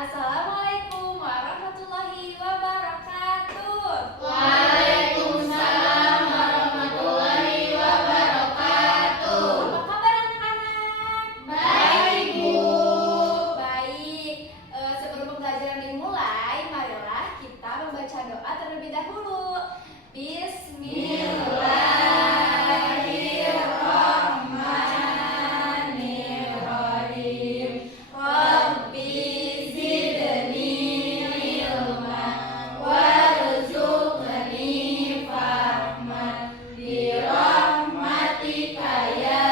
Assalamualaikum warahmatullahi wabarakatuh. Waalaikumsalam warahmatullahi wabarakatuh. Apa kabar anak-anak? Baik, Bu. Baik. Sebelum pembelajaran dimulai, marilah kita membaca doa terlebih dahulu. Bismillahirrahmanirrahim. Rabbi zidni ilman warzuqni fahman birahmatika ya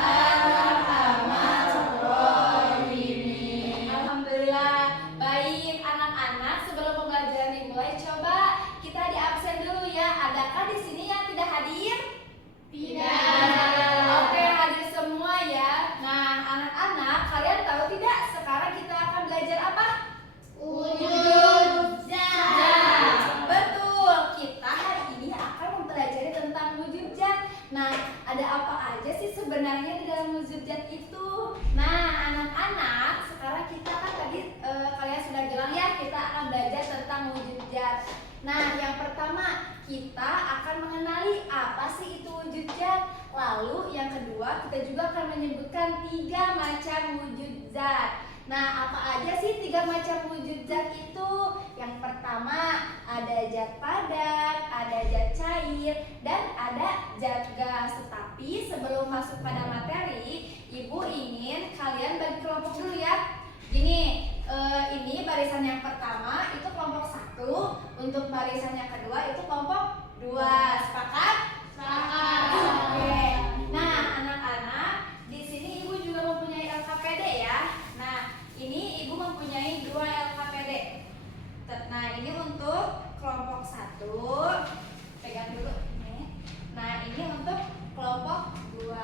arhamar rahimin. Alhamdulillah. Baik anak-anak, sebelum pembelajaran dimulai, coba kita di absen dulu ya. Adakah di sini yang tidak hadir? Tidak. Oke, hadir semua ya. Nah, anak-anak, kalian tahu tidak sekarang kita akan belajar apa? Wujud zat. Betul, kita hari ini akan mempelajari tentang wujud zat. Nah, ada apa aja sih sebenarnya di dalam wujud zat itu? Nah, anak-anak, sekarang kita kan tadi kalian sudah bilang ya, kita akan belajar tentang wujud zat. Nah, yang pertama kita akan mengenali apa sih itu wujud zat. Lalu yang kedua kita juga akan menyebutkan 3 macam wujud zat. Nah, apa aja sih 3 macam wujud zat itu? Yang pertama ada zat padat, ada zat cair, dan ada zat gas. Tetapi sebelum masuk pada materi, Ibu ingin kalian bagi kelompok dulu ya. Gini, ini barisan yang pertama itu kelompok 1, untuk barisan yang kedua itu kelompok 2. Sepakat? Sepakat. Oke. Nah, anak-anak, di sini Ibu juga mempunyai LKPD ya. Nah, ini Ibu mempunyai 2 LKPD. Nah, ini untuk kelompok 1. Pegang dulu ini. Nah, ini untuk kelompok 2.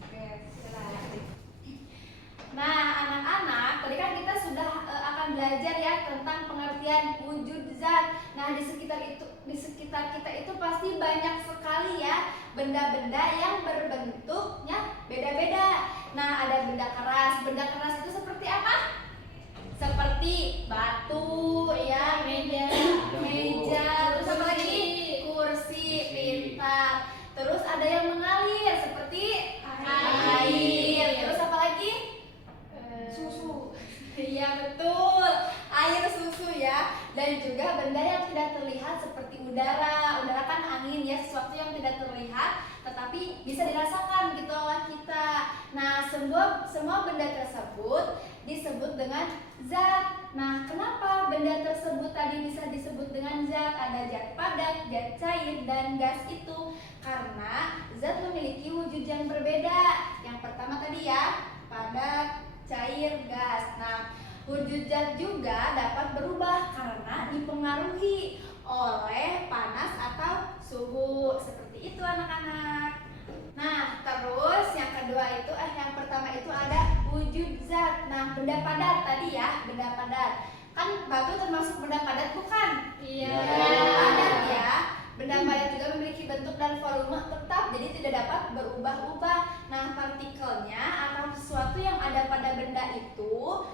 Oke, silakan. Nah, anak-anak, tadi kan kita sudah akan belajar ya tentang pengertian wujud zat. Nah, di sekitar kita itu pasti banyak sekali ya benda-benda yang berbentuknya beda-beda. Nah, ada benda keras. Benda keras itu seperti apa? Seperti batu, ya, meja, terus apa lagi? Kursi, pintar. Terus ada yang mengalir seperti air. Terus apa lagi? Susu. Iya, betul. Air, susu ya. Dan juga benda yang tidak terlihat seperti udara. Udara kan angin ya, sesuatu yang tidak terlihat tetapi bisa dirasakan gitu oleh kita. Nah, semua benda tersebut disebut dengan zat. Nah, kenapa benda tersebut tadi bisa disebut dengan zat? Ada zat padat, zat cair, dan gas itu karena zat memiliki wujud yang berbeda. Yang pertama tadi ya, padat, cair, gas. Nah, wujud zat juga dapat berubah karena dipengaruhi oleh panas atau suhu. Seperti itu anak-anak. Nah, terus yang pertama itu ada wujud zat. Nah, benda padat tadi ya, benda padat. Kan batu termasuk benda padat bukan? Iya. Padat ya. Benda padat juga memiliki bentuk dan volume tetap, jadi tidak dapat berubah-ubah. Nah, partikelnya atau sesuatu yang ada pada benda itu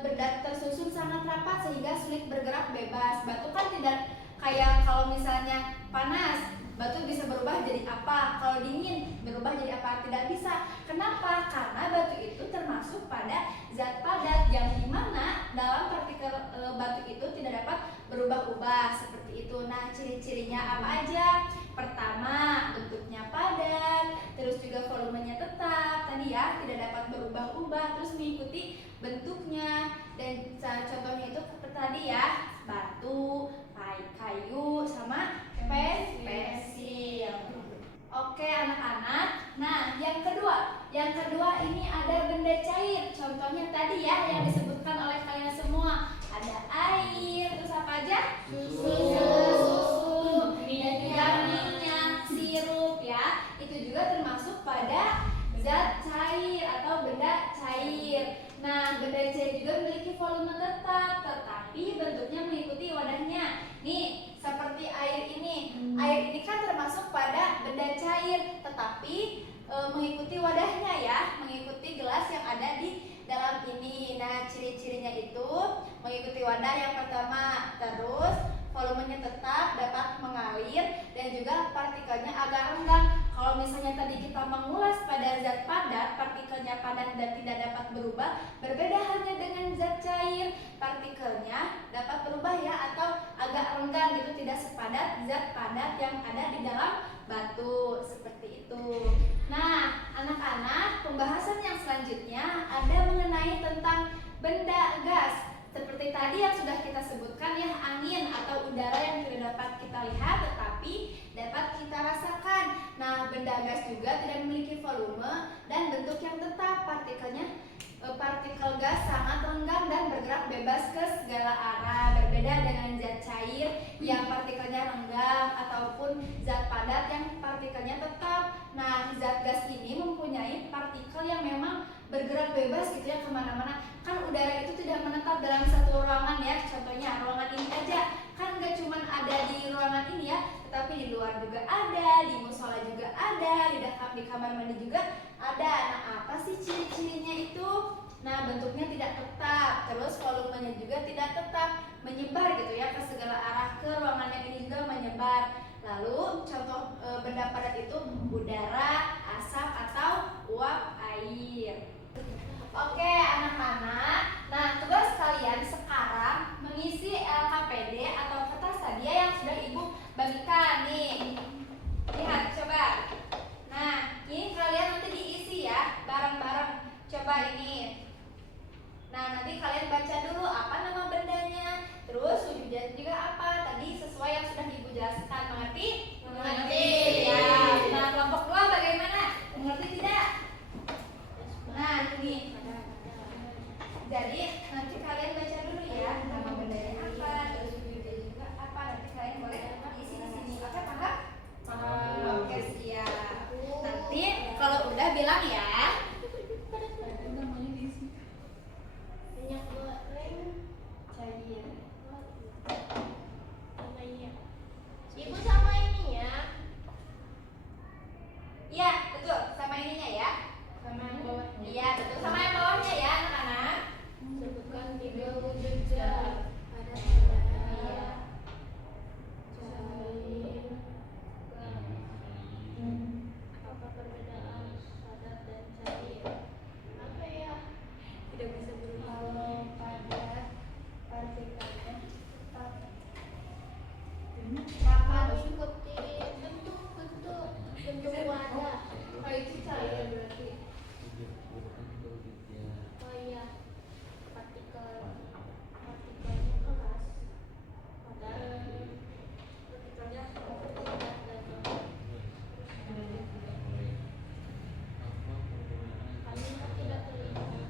benda tersusun sangat rapat sehingga sulit bergerak bebas. Batu kan tidak kayak kalau misalnya panas, batu bisa berubah jadi apa? Kalau dingin berubah jadi apa? Tidak bisa. Kenapa? Karena batu itu termasuk pada zat padat yang dimana dalam partikel batu itu tidak dapat berubah-ubah seperti itu. Nah, ciri-cirinya apa aja? Pertama, bentuknya padat, terus juga volumenya tetap, tadi ya tidak dapat berubah-ubah, terus mengikuti bentuknya. Dan contohnya itu seperti tadi ya, batu, kayu, sama pensil. Oke anak-anak. Nah, yang kedua ini ada benda cair. Contohnya tadi ya yang disebutkan oleh kalian semua. Ada air, terus apa aja? Susu, dan juga minyak, sirup ya. Itu juga termasuk pada zat cair atau benda cair. Nah, benda cair juga memiliki volume tetap, tetapi bentuknya mengikuti wadahnya. Nih, seperti air ini. Air ini kan termasuk pada benda cair, tetapi mengikuti wadahnya ya, mengikuti gelas yang ada di dalam ini. Nah, ciri-cirinya itu mengikuti wadah yang pertama, terus volumenya tetap dapat mengalir dan juga partikelnya agak renggang. Kalau misalnya tadi kita mengulas pada zat padat, partikelnya padat dan tidak dapat berubah, berbeda halnya dengan zat cair, partikelnya dapat berubah ya, atau agak renggang gitu, tidak sepadat zat padat yang ada di dalam batu, seperti itu. Nah, anak-anak, pembahasan yang selanjutnya ada mengenai tentang benda gas. Seperti tadi yang sudah kita sebutkan ya, angin atau udara yang tidak dapat kita lihat tetapi dapat kita rasakan. Nah, benda gas juga tidak memiliki volume dan bentuk yang tetap. Partikel gas sangat renggang dan bergerak bebas ke segala arah. Berbeda dengan zat cair yang partikelnya renggang ataupun zat padat yang partikelnya tetap. Nah, zat gas ini mempunyai partikel yang memang bergerak bebas gitu ya kemana-mana. Kan udara itu tidak menetap dalam satu ruangan ya. Contohnya ruangan ini aja kan gak cuma ada di ruangan ini ya, tetapi di luar juga ada, di musola juga ada, di kamar mandi juga ada. Nah, apa sih ciri-cirinya itu? Nah, bentuknya tidak tetap, terus volumenya juga tidak tetap, menyebar gitu ya ke segala arah, ke ruangan yang ini juga menyebar. Lalu contoh benda padat itu udara, asap atau uap air. Oke anak-anak, nah tugas kalian sekarang mengisi LKPD atau kertas hadiah yang sudah ibu bagikan nih. Lihat coba. Nah ini kalian nanti diisi ya bareng-bareng. Coba ini. Nah nanti kalian baca dulu apa nama bendanya, terus wujudnya juga apa. Tadi sesuai yang sudah ibu jelaskan. Mengerti? Mengerti. Ya. Nah kelompok 2 bagaimana? Mengerti tidak? Nah ini. Jadi nanti kalian baca dulu ya nama bendanya apa, terus wujudnya juga apa. Nanti kalian boleh isi di sini. Oke paham? Paham. Oke siap. Nanti kalau udah bilang ya. Minyak goreng Cair. namanya. Ibu sama ini ya. Iya betul sama ininya ya. Sama yang bawahnya. Iya betul sama yang bawahnya ya anak-anak. Sebutkan 3 wujud zat. Ada Iya. cair, gas. Apa perbedaan padat dan cair? Apa ya? Tidak bisa berulang. Kalau padat partikelnya tetap mengikuti bentuk wadah. Oh itu cair berarti. Oh iya, partikelnya keras, padat, partikelnya padat dan kami tidak terlihat.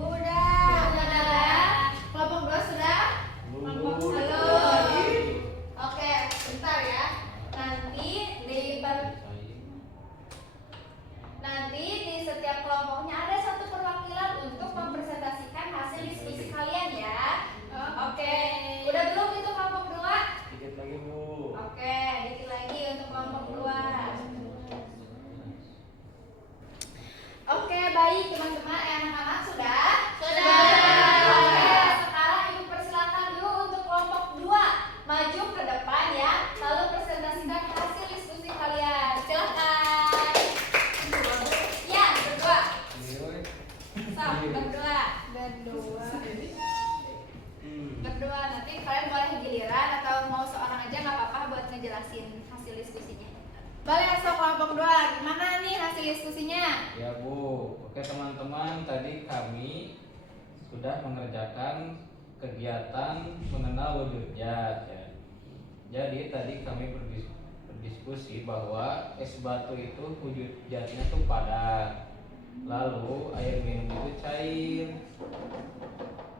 Udah. Kelompok 2 sudah? Halo. Oke, bentar ya. Nanti di setiap kelompoknya ada satu perwakilan untuk mempresentasikan hasil diskusi kalian ya. Oke. Udah belum itu kelompok 2? Dikit lagi Bu. Oke, dikit lagi untuk kelompok 2. Oke, baik teman-teman, anak-anak sudah? Sudah. Oke, sekarang ibu persilakan dulu untuk kelompok 2 maju ke depan ya, lalu presentasikan hasil diskusi kalian. Silakan. Ya, berdua. Berdua. Nanti kalian boleh giliran atau mau seorang aja nggak apa-apa buat ngejelasin hasil diskusinya. Boleh, so kelompok 2, gimana nih hasil diskusinya? Ya Bu, oke teman-teman, tadi kami sudah mengerjakan kegiatan mengenal wujud zat ya. Jadi tadi kami berdiskusi bahwa es batu itu wujud zatnya tuh padat, lalu air minum itu cair,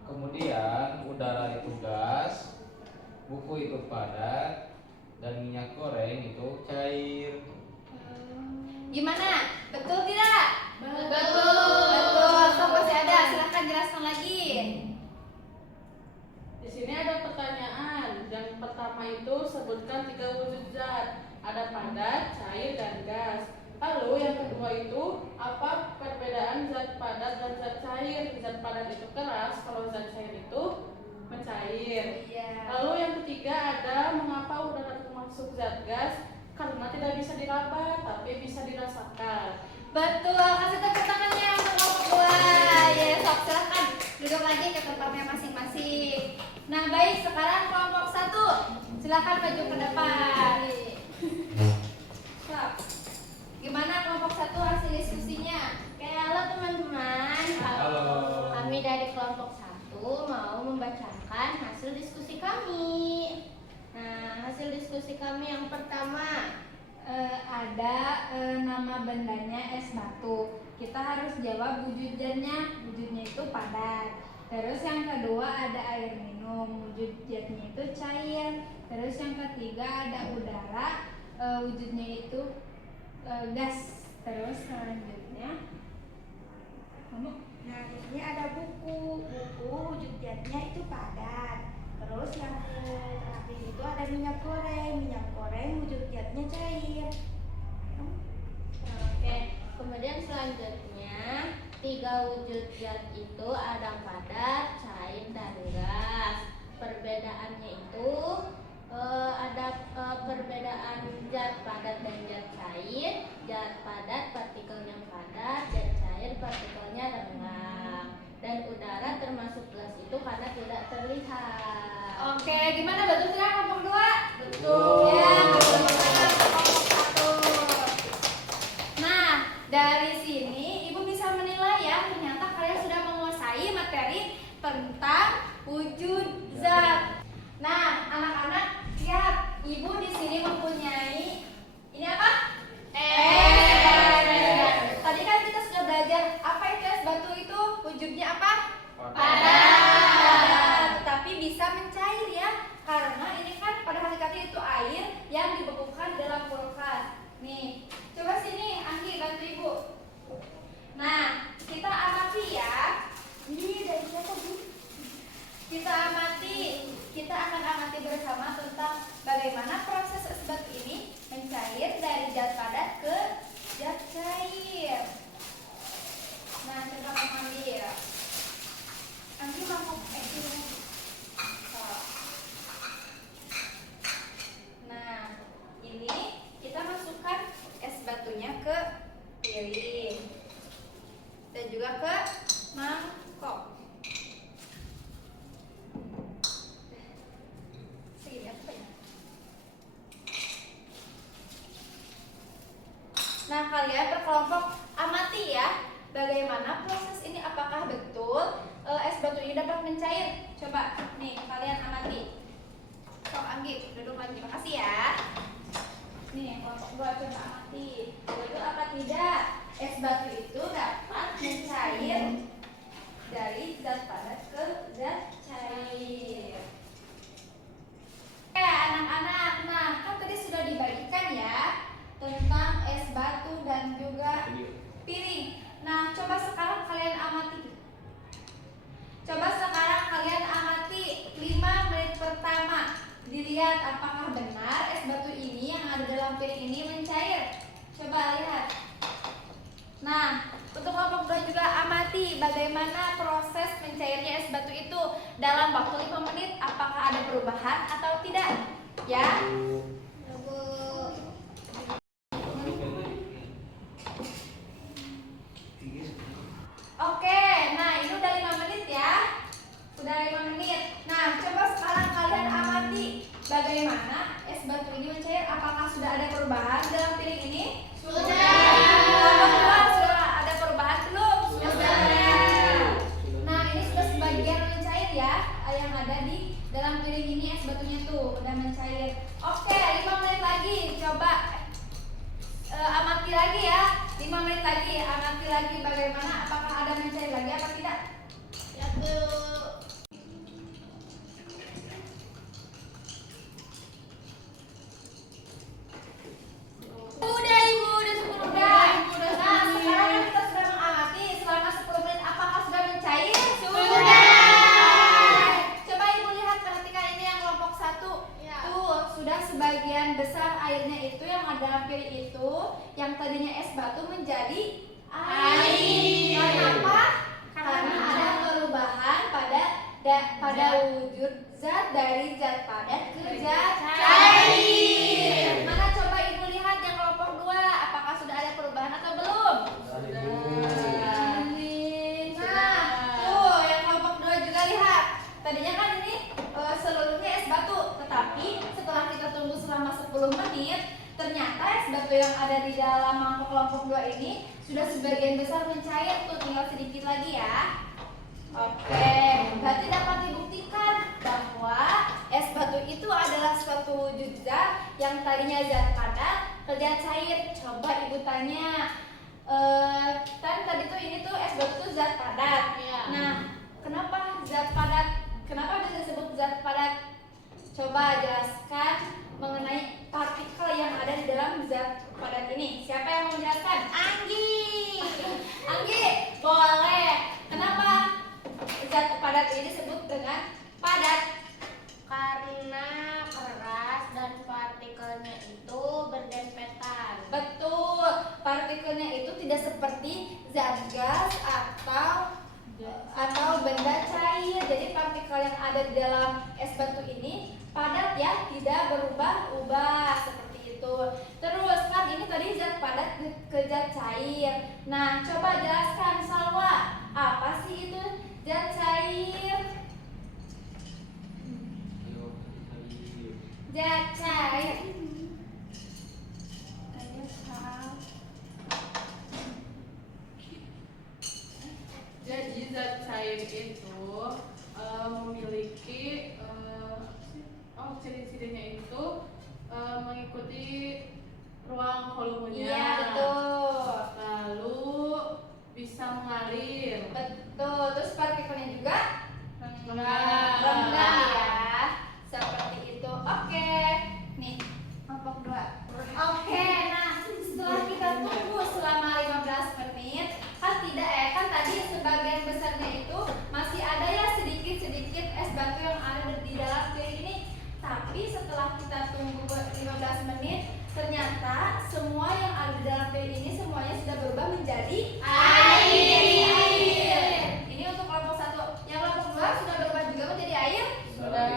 kemudian udara itu gas, buku itu padat, dan minyak goreng itu cair. Gimana? Betul tidak? Betul. Betul. So, masih ada, silahkan jelaskan lagi. Di sini ada pertanyaan. Yang pertama itu sebutkan 3 wujud zat. ada padat, cair, dan gas. Lalu yang kedua itu apa perbedaan zat padat dan zat cair? Zat padat itu keras, kalau zat cair itu mencair. Iya. Lalu yang ketiga ada mengapa udara termasuk zat gas? Karena tidak bisa diraba tapi bisa dirasakan. Betul, kasih tepuk tangannya untuk kelompok 2. Ya, sok silakan duduk lagi ke tempatnya masing-masing. Nah, baik, sekarang kelompok 1. Silakan maju ke depan. Sok. Gimana kelompok 1 hasil diskusinya? Oke, halo teman-teman. Halo. Kami dari kelompok 1 mau membacakan hasil diskusi kami. Nah, hasil diskusi kami yang pertama Ada nama bendanya es batu. Kita harus jawab wujudnya. Wujudnya itu padat. Terus yang kedua ada air minum. Wujudnya itu cair. Terus yang ketiga ada udara. Wujudnya itu gas. Terus selanjutnya kamu. Nah, di sini ada buku. Buku wujudnya itu padat. Terus yang terakhir itu ada minyak goreng. Minyak goreng wujudnya cair. Oke, kemudian selanjutnya 3 wujud zat itu ada padat, cair, dan gas. Perbedaannya itu ada perbedaan zat padat dan zat cair. Zat padat partikelnya padat, zat cair partikelnya renggang. Dan udara termasuk gas itu karena tidak terlihat. Oke, gimana betul tidak kelompok 2? Betul. Ya, betul banget kelompok 1. Nah, dari sini Ibu bisa menilai ya, ternyata kalian sudah menguasai materi tentang wujud zat. Nah, anak-anak lihat, Ibu di sini mempunyai ini apa? Es. Tadi kan kita sudah belajar apa itu es batu itu wujudnya apa? Padat, tetapi bisa mencair ya, karena ini kan pada hakikatnya itu air yang dibekukan dalam kulkas. Nih, coba sini Anggi bantu Ibu. Nah, kita amati ya. Ini dari siapa Bu? Kita akan amati bersama tentang bagaimana proses es batu ini mencair dari zat padat ke zat cair. Nah, coba kamu ambil. Nanti mau Nah, ini kita masukkan es batunya ke piring dan juga ke mangkok. Segini apa ya? Nah, kalian berkelompok amati ya, bagaimana proses ini, apakah betul es batu ini dapat mencair? Coba nih kalian amati. Sok Anggi, duduk lagi. Makasih ya. Nih kelompok 2 coba amati. Betul apa tidak es batu itu dapat mencair dari zat padat ke zat cair? Anak-anak, nah kan tadi sudah dibagikan ya tentang es batu dan juga piring. Nah, coba sekarang kalian amati. Coba sekarang kalian amati 5 menit pertama. Dilihat apakah benar es batu ini yang ada dalam piring ini mencair. Coba lihat. Nah, untuk kelompok 2 juga amati bagaimana proses mencairnya es batu itu dalam waktu 5 menit. Apakah ada perubahan atau tidak? Ya. Oke, nah ini udah 5 menit ya. Udah 5 menit. Nah, coba sekarang kalian amati bagaimana es batu ini mencair. Apakah sudah ada perubahan dalam piring ini? Sudah ada perubahan belum? Sudah. Nah, ini sudah sebagian mencair ya. Yang ada di dalam piring ini es batunya tuh udah mencair. Oke, 5 menit lagi. Coba amati lagi ya. 5 menit lagi, amati lagi bagaimana, apakah ada mencair lagi apa tidak? Ya, Bu. Udah Ibu, udah 10 menit. Nah, sekarang kan kita sudah mengamati selama 10 menit, apakah sudah mencair? Coba Ibu lihat, perhatikan ini yang kelompok 1. Ya. Tuh, sudah sebagian besar air adanya itu yang ada dalam piring itu yang tadinya es batu menjadi air. Kenapa? Karena ada perubahan pada wujud zat dari zat padat ke zat cair. Mana coba ibu lihat yang kelompok 2, apakah sudah ada perubahan atau belum? Nah, tuh yang kelompok 2 juga lihat. Tadinya kan ini seluruhnya es batu, tetapi setelah kita tunggu selama 10 menit, ternyata es batu yang ada di dalam mangkok kelompok 2 ini sudah sebagian besar mencair, tuh tinggal sedikit lagi ya. Oke, berarti dapat dibuktikan bahwa es batu itu adalah suatu wujud zat yang tadinya zat padat ke zat cair. Coba ibu tanya, kan tadi tuh ini tuh es batu tuh zat padat. Iya. Nah, kenapa zat padat? Kenapa bisa disebut zat padat? Coba jelaskan mengenai partikel yang ada di dalam zat padat ini. Siapa yang mau menjelaskan? Anggi. Anggi, boleh. Kenapa zat padat ini disebut dengan padat? Karena keras dan partikelnya itu berdempetan. Betul, partikelnya itu tidak seperti zat gas atau benda cair. Jadi partikel yang ada di dalam es batu ini padat ya, tidak berubah-ubah seperti itu. Terus kan ini tadi zat padat ke zat cair. Nah, coba jelaskan Salwa, apa sih itu zat cair? Zat cair. Ayo, Sal. Jadi zat cair itu memiliki ciri-cirinya itu mengikuti ruang volumenya. Iya, betul. Lalu bisa mengalir. Betul. Terus partikelnya juga Rendah. rendah ya. Seperti itu. Oke. Nih, kelompok 2. Oke, nah setelah kita tunggu selama 15 menit, kan tadi sebagian besarnya itu masih ada ya sedikit-sedikit es batu yang ada di dalam piring ini. Tapi setelah kita tunggu 15 menit, ternyata semua yang ada di dalam piring ini semuanya sudah berubah menjadi air. Ini untuk kelompok 1. Yang kelompok 2 sudah berubah juga menjadi air? Sudah.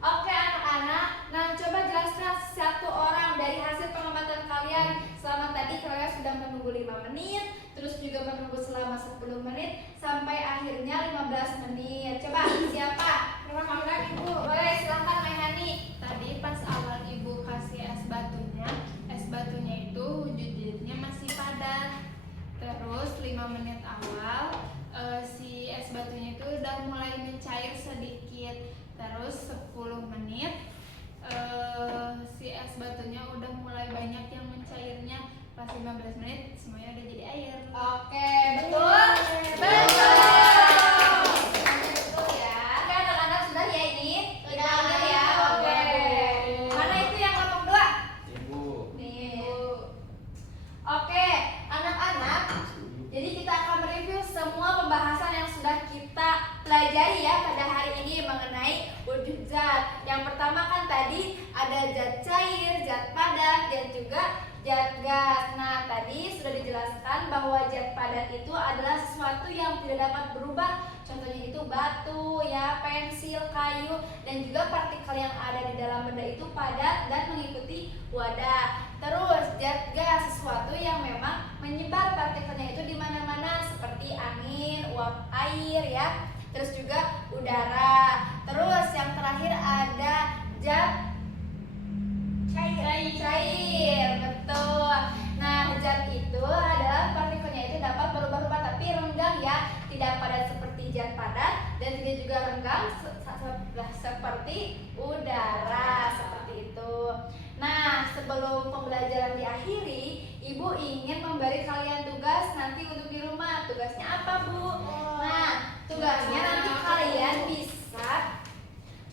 Oke anak-anak, nah coba jelaskan satu orang dari hasil pengamatan kalian. Selama tadi kalian sudah menunggu 5 menit, terus juga menunggu selama 10 menit, sampai akhirnya 15 menit. Coba siapa? Perwakilan ibu, boleh silakan Mehani. Tadi pas awal ibu kasih es batunya itu wujudnya masih padat. Terus 5 menit awal si es batunya itu udah mulai mencair sedikit. Terus 10 menit si es batunya udah mulai banyak yang mencairnya. Pas 15 menit semuanya udah jadi air. Oke, betul? Betul. Betul ya. Oke anak-anak sudah ya ini? Sudah. Udah ya, oke. Mana itu yang kelompok 2? Ibu. Nih. Oke, anak-anak. Jadi kita akan mereview semua pembahasan yang sudah kita pelajari ya pada hari ini mengenai wujud zat. Yang pertama kan tadi ada zat cair, zat padat, dan juga zat gas. Nah, tadi sudah dijelaskan bahwa zat padat itu adalah sesuatu yang tidak dapat berubah. Contohnya itu batu, ya, pensil, kayu, dan juga partikel yang ada di dalam benda itu padat dan mengikuti wadah. Terus zat gas, sesuatu yang memang menyebar partikelnya itu di mana-mana seperti angin, uap air, ya. Terus juga udara. Terus yang terakhir ada zat cair, betul. Nah, zat itu adalah partikelnya itu dapat berubah-ubah tapi renggang ya, tidak padat seperti zat padat dan tidak juga renggang seperti udara, seperti itu. Nah, sebelum pembelajaran diakhiri, Ibu ingin memberi kalian tugas nanti untuk di rumah. Tugasnya apa, Bu? Nah, tugasnya nanti kalian bisa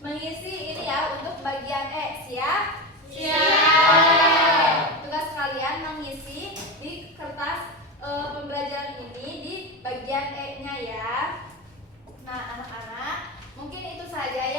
mengisi ini ya untuk bagian E. Siap? Siap. Tugas kalian mengisi di kertas pembelajaran ini di bagian E-nya ya. Nah, anak-anak, mungkin itu saja ya